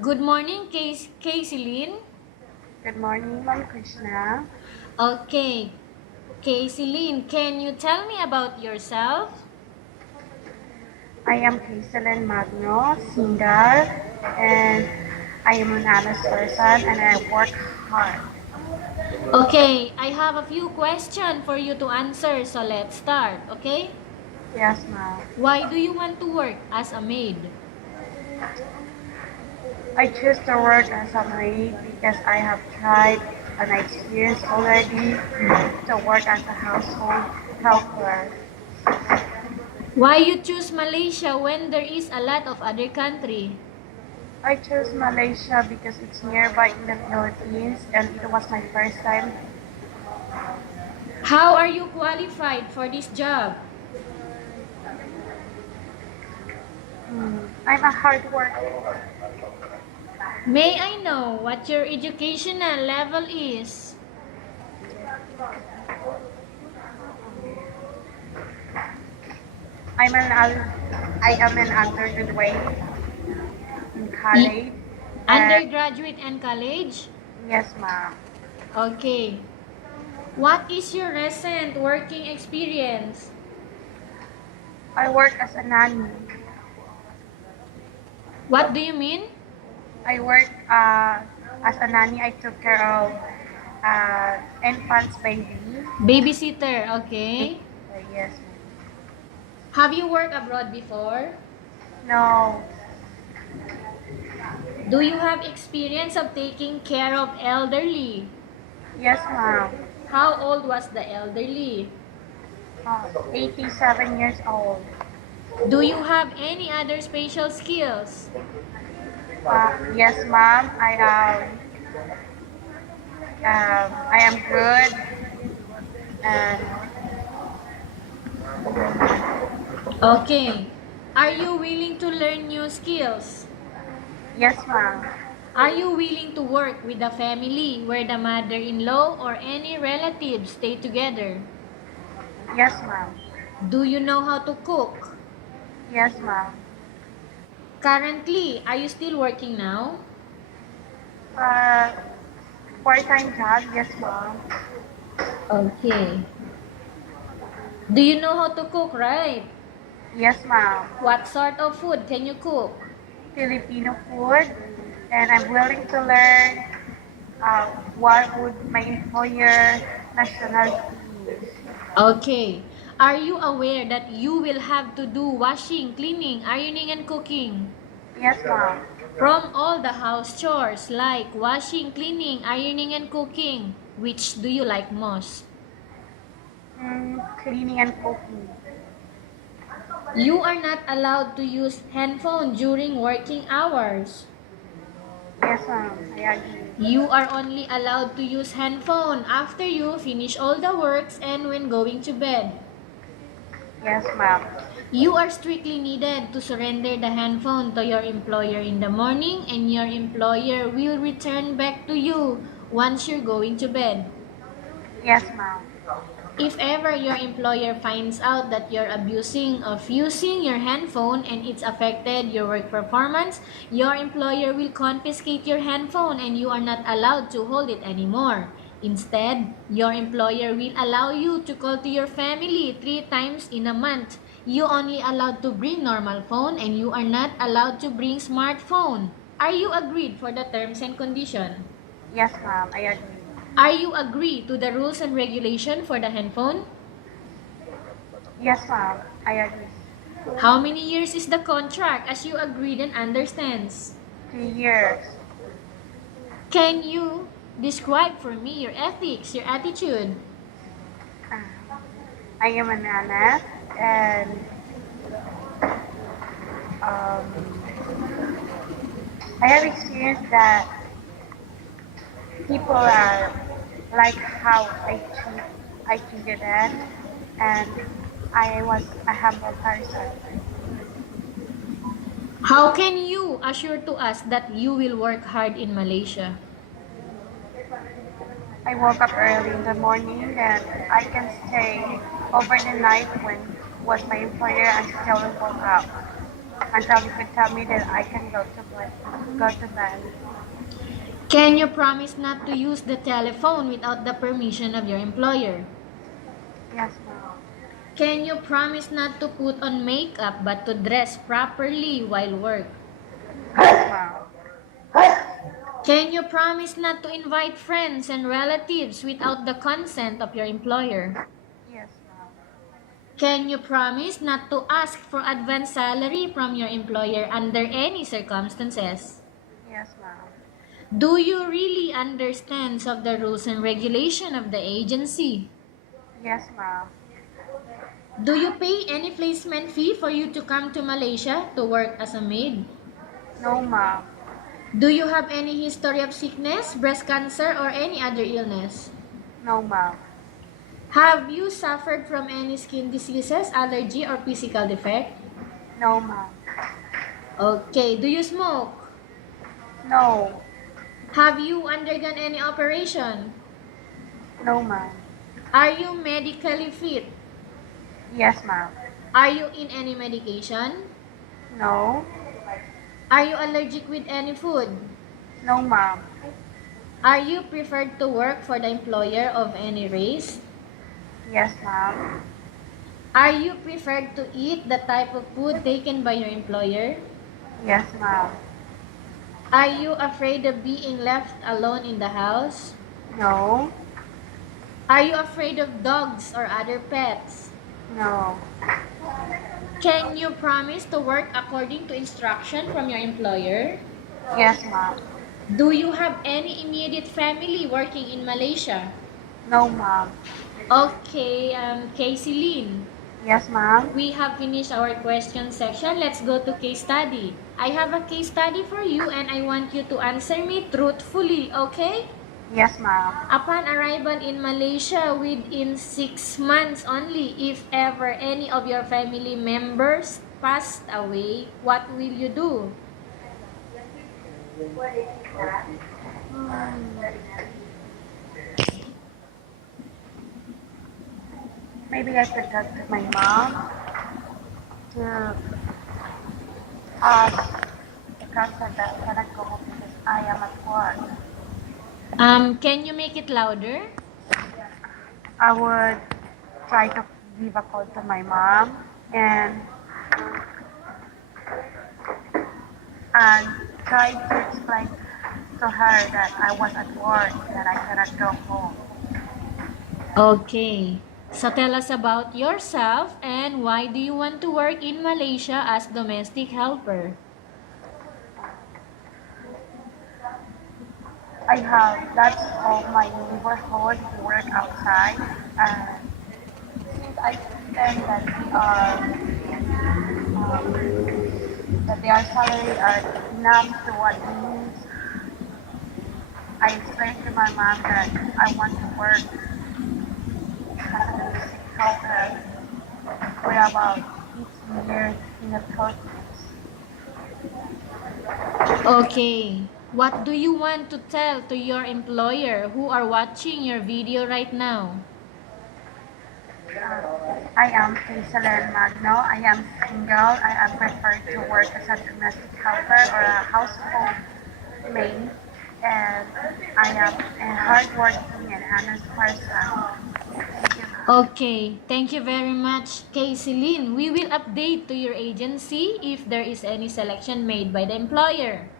Good morning, Celine. Good morning, Ma'am Krishna. Okay, Celine, can you tell me about yourself? I am celine Magno, single, and I am an honest person and I work hard. Okay, I have a few questions for you to answer, so let's start, okay? Yes, ma'am. Why do you want to work as a maid? I choose to work as a maid because I have tried and I experienced already to work as a household helper. Why you choose Malaysia when there is a lot of other country? I chose Malaysia because it's nearby in the Philippines and it was my first time. How are you qualified for this job? I'm a hard worker. May I know what your educational level is? I'm an I am an undergraduate in Y- college. And Undergraduate and college? yes, ma'am. Okay. What is your recent working experience? I work as a nanny. What do you mean? I work as a nanny. I took care of infants, baby. Babysitter, okay. Yes, Have you worked abroad before? ma'am. No. Do you have experience of taking care of elderly? Yes, ma'am. How old was the elderly? 87 years old. Do you have any other special skills? Yes, ma'am. I am good and Okay. Are you willing to learn new skills? yes, ma'am. Are you willing to work with a family where the mother-in-law or any relatives stay together? Yes, ma'am. Do you know how to cook? Yes, ma'am. Currently, are you still working now? Uh, Part-time job. Yes, ma'am. Okay. Do you know how to cook, right? Yes, ma'am. What sort of food can you cook? Filipino food, and I'm willing to learn what would my employer nationality is. Okay. Are you aware that you will have to do washing, cleaning, ironing, and cooking? Yes, ma'am. From all the house chores like washing, cleaning, ironing, and cooking, which do you like most? Cleaning and cooking. You are not allowed to use handphone during working hours. Yes, ma'am. I agree. You are only allowed to use handphone after you finish all the works and when going to bed. Yes, ma'am. You are strictly needed to surrender the handphone to your employer in the morning and your employer will return back to you once you're going to bed. Yes, ma'am. If ever your employer finds out that you're abusing of using your handphone and it's affected your work performance, your employer will confiscate your handphone and you are not allowed to hold it anymore. Instead, your employer will allow you to call to your family 3 times in a month. You only allowed to bring normal phone and you are not allowed to bring smartphone. Are you agreed for the terms and condition? Yes, ma'am. I agree. Are you agree to the rules and regulation for the handphone? Yes, ma'am. I agree. How many years is the contract as you agreed and understands? 3 years. Can you describe for me your ethics, your attitude? Uh, I am an honest and I have experienced that people are like how I treated them, and I was a humble person. How can you assure to us that you will work hard in Malaysia? I woke up early in the morning and I can stay over the night when was my employer and still woke up. until you could tell me that I can go to bed. Can you promise not to use the telephone without the permission of your employer? Yes, ma'am. Can you promise not to put on makeup but to dress properly while work? Yes, ma'am. Can you promise not to invite friends and relatives without the consent of your employer? Yes, ma'am. Can you promise not to ask for advance salary from your employer under any circumstances? Yes, ma'am. Do you really understand of the rules and regulation of the agency? Yes, ma'am. Do you pay any placement fee for you to come to Malaysia to work as a maid? No, ma'am. Do you have any history of sickness, breast cancer, or any other illness? No, ma'am. Have you suffered from any skin diseases, allergy, or physical defect? No, ma'am. Okay, do you smoke? No. Have you undergone any operation? No, ma'am. Are you medically fit? Yes, ma'am. Are you in any medication? No. Are you allergic with any food? No, ma'am. Are you preferred to work for the employer of any race? Yes, ma'am. Are you preferred to eat the type of food taken by your employer? Yes, ma'am. Are you afraid of being left alone in the house? No. Are you afraid of dogs or other pets? No. Can you promise to work according to instruction from your employer? Yes, ma'am. Do you have any immediate family working in Malaysia? No, ma'am. Okay, Celine, Yes, ma'am. we have finished our question section. Let's go to case study. I have a case study for you and I want you to answer me truthfully, okay? Yes, ma'am. Upon arrival in Malaysia within 6 months only, if ever any of your family members passed away, what will you do? Maybe I could talk to my mom to ask the concert that cannot go home because I am at work. Can you make it louder? I would try to give a call to my mom and try to explain to her that I was at work, that I cannot go home. Okay. So tell us about yourself and why do you want to work in Malaysia as domestic helper? I have lots of my neighborhood who work outside, and since I see them that their salary are enough to what we need, I explained to my mom that I want to work as a domestic helper for about 18 years in the Philippines. Okay. What do you want to tell to your employer who are watching your video right now? I am celine magno. I am single. I am preferred to work as a domestic helper or a household maid. And I am a hardworking and honest person. Thank you. Okay, thank you very much, Celine. We will update to your agency if there is any selection made by the employer.